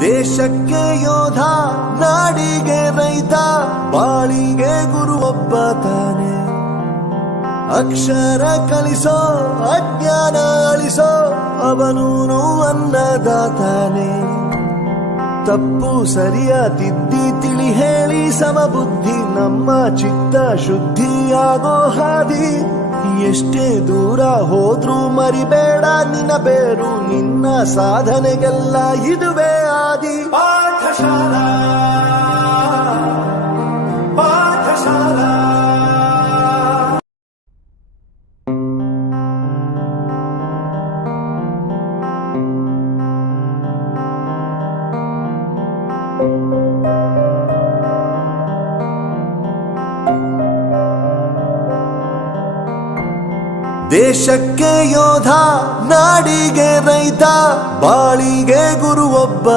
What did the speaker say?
ದೇಶಕ್ಕೆ ಯೋಧ, ನಾಡಿಗೆ ರೈತ, ಬಾಳಿಗೆ ಗುರು ಒಬ್ಬ ತಾನೆ. ಅಕ್ಷರ ಕಲಿಸೋ, ಅಜ್ಞಾನ ಅಳಿಸೋ, ಅವನೂನು ಅನ್ನದಾತಾನೆ. ತಪ್ಪು ಸರಿಯ ತಿದ್ದಿ ತಿಳಿ ಹೇಳಿ ಸಮಬುದ್ಧಿ, ನಮ್ಮ ಚಿತ್ತ ಶುದ್ಧಿಯಾಗೋ ಹಾದಿ. ಎಷ್ಟೇ ದೂರ ಹೋದ್ರೂ ಮರಿಬೇಡ ನಿನ್ನ ಬೇರು, ನಿನ್ನ ಸಾಧನೆಗೆಲ್ಲ ಇದುವೇ ಆದಿ. ಪಾಠಶಾಲಾ ಪಾಠಶಾಲಾ. ದೇಶಕ್ಕೆ ಯೋಧ, ನಾಡಿಗೆ ರೈತ, ಬಾಳಿಗೆ ಗುರು ಒಬ್ಬ.